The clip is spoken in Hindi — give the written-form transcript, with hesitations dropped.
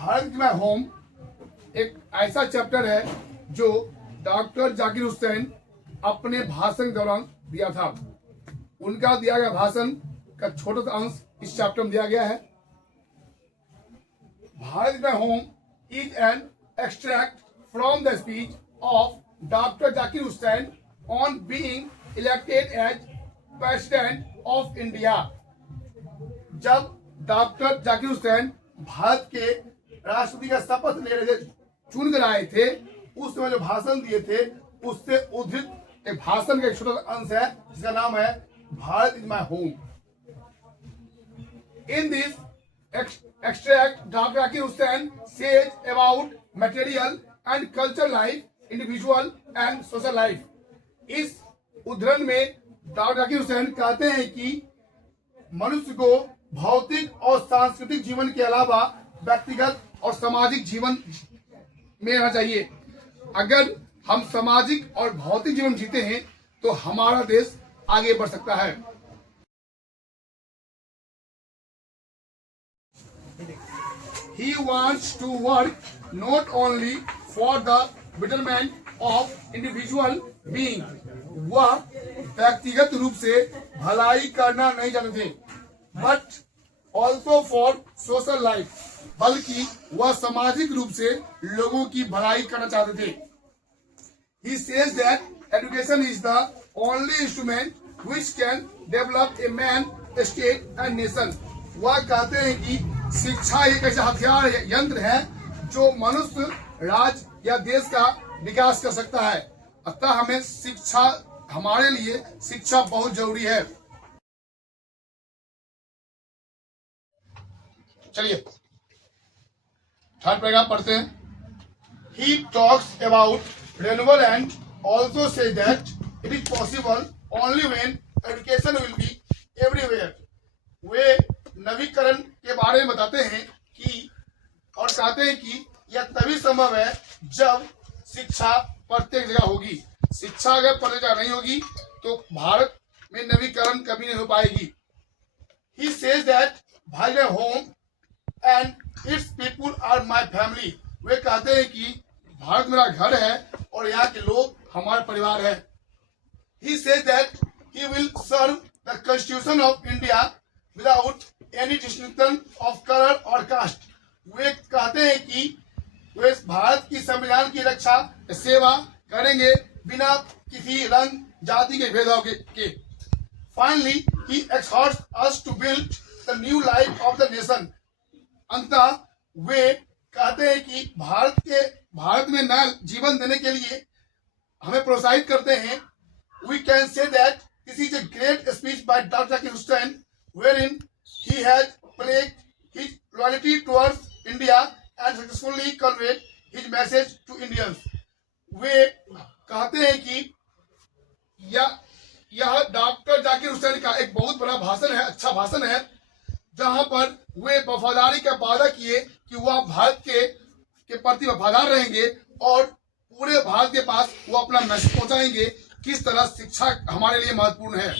भारत माय होम एक ऐसा चैप्टर है जो डॉक्टर जाकिर हुसैन अपने भाषण के दौरान दिया था। उनका दिया गया भाषण का छोटा सा अंश इस चैप्टर में दिया गया है। Bharat my home is an extract from the speech of doctor Zakir Hussain on being elected as president of India. जब डॉक्टर जाकिर हुसैन भारत के राष्ट्रपति का शपथ ले रहे थे, चुन कर आए थे, उस समय जो भाषण दिए थे उससे उद्धृत एक भाषण का एक छोटा सा अंश है जिसका नाम है Bharat is my home. In this extract, Dr. Zakir Hussain says about material and cultural life, individual and social life. इस उद्धरण में डॉक्टर जाकिर हुसैन कहते हैं कि मनुष्य को भौतिक और सांस्कृतिक जीवन के अलावा व्यक्तिगत और सामाजिक जीवन में रहना चाहिए। अगर हम सामाजिक और भौतिक जीवन जीते हैं तो हमारा देश आगे बढ़ सकता है। He wants to work not only for the betterment of individual being. वह व्यक्तिगत रूप से भलाई करना नहीं चाहते थे, but also for social life, बल्कि वह सामाजिक रूप से लोगों की भलाई करना चाहते थे। He says that education is the only instrument which can develop a man, a state and nation. वह कहते हैं कि शिक्षा एक ऐसा हथियार यंत्र है जो मनुष्य, राज्य या देश का विकास कर सकता है। अतः हमें शिक्षा, हमारे लिए शिक्षा बहुत जरूरी है। चलिए थर्ड पैराग्राफ पढ़ते हैं। He talks about renewal and also says that it is possible only when education will be everywhere. वे नवीकरण के बारे में बताते हैं कि और कहते हैं कि यह तभी संभव है जब शिक्षा प्रत्येक जगह होगी। शिक्षा अगर प्रत्येक जगह नहीं होगी तो भारत में नवीकरण कभी नहीं हो पाएगी। He says that my home and its people are my family. वे कहते हैं कि भारत मेरा घर है और यहाँ के लोग हमारा परिवार है। He says that he will serve the Constitution of India without any distinction of color or caste. वे कहते हैं कि वे भारत की संविधान की रक्षा सेवा करेंगे बिना किसी रंग जाति के भेदभाव के। Finally, he exhorts us to build the new life of the nation. अंततः वे कहते हैं कि भारत में नया जीवन देने के लिए हमें प्रोत्साहित करते हैं। We can say that this is a great speech by Dr. Zakir Hussain, wherein he has pledged his loyalty towards India and successfully conveyed his message to Indians. वे कहते हैं कि यह डॉक्टर जाकिर हुसैन का एक बहुत बड़ा भाषण है, अच्छा भाषण है, जहां पर वे वफादारी का वादा किए कि वह भारत के प्रति वफादार रहेंगे और पूरे भारत के पास वो अपना मैसेज पहुंचाएंगे किस तरह शिक्षा हमारे लिए महत्वपूर्ण है।